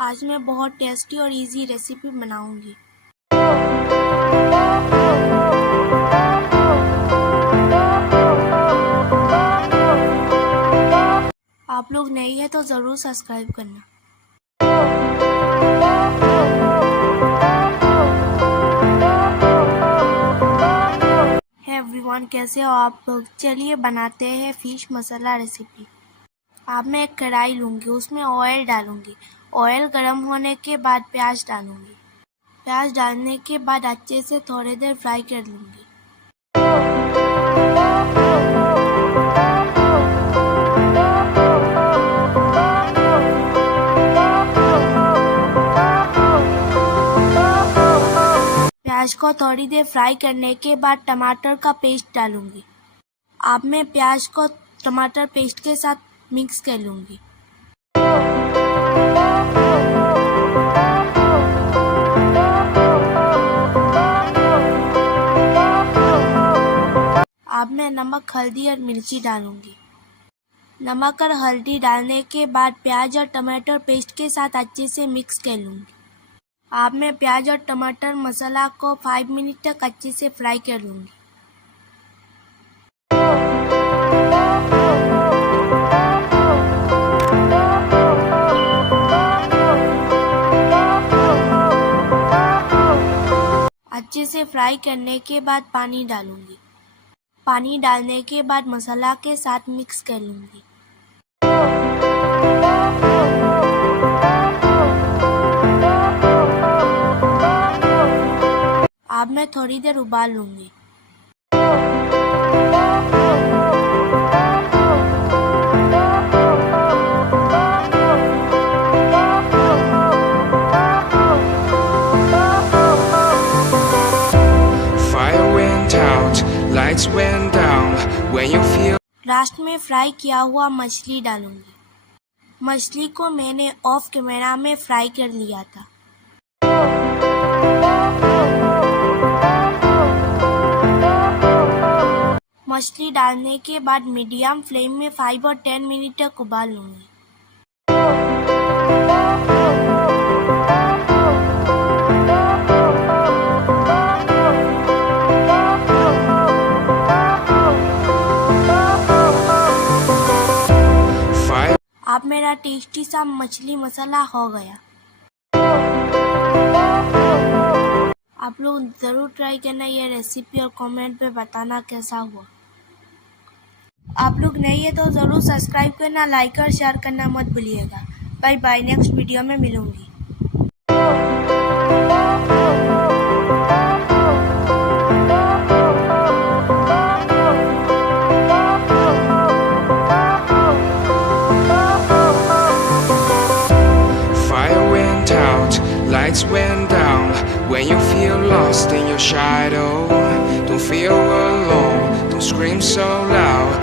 आज मैं बहुत टेस्टी और इजी रेसिपी बनाऊंगी। आप लोग नए हैं तो ज़रूर सब्सक्राइब करना। हे एवरीवन, कैसे हो आप लोग। चलिए बनाते हैं फिश मसाला रेसिपी। अब मैं एक कढ़ाई लूँगी, उसमें ऑयल डालूँगी। ऑयल गर्म होने के बाद प्याज डालूँगी। प्याज डालने के बाद अच्छे से थोड़ी देर फ्राई कर लूँगी। प्याज को थोड़ी देर फ्राई करने के बाद टमाटर का पेस्ट डालूँगी। अब मैं प्याज को टमाटर पेस्ट के साथ मिक्स कर लूँगी। अब मैं नमक, हल्दी और मिर्ची डालूँगी। नमक और हल्दी डालने के बाद प्याज और टमाटर पेस्ट के साथ अच्छे से मिक्स कर लूँगी। अब मैं प्याज और टमाटर मसाला को 5 मिनट तक अच्छे से फ्राई कर लूँगी। अच्छे से फ्राई करने के बाद पानी डालूँगी। पानी डालने के बाद मसाला के साथ मिक्स कर लूँगी। अब मैं थोड़ी देर उबाल लूँगी। Lights went down when you feel. Last में फ्राई किया हुआ मछली डालूंगी। मछली को मैंने ऑफ कैमरा में फ्राई कर लिया था। मछली डालने के बाद मीडियम फ्लेम में 5 और 10 मिनट तक उबाल लूंगी। अब मेरा टेस्टी सा मछली मसाला हो गया। आप लोग ज़रूर ट्राई करना ये रेसिपी और कमेंट पे बताना कैसा हुआ। आप लोग नए हैं तो ज़रूर सब्सक्राइब करना, लाइक और शेयर करना मत भूलिएगा। बाय बाय, नेक्स्ट वीडियो में मिलूंगी। Lights went down when you feel lost in your shadow. Don't feel alone, don't scream so loud.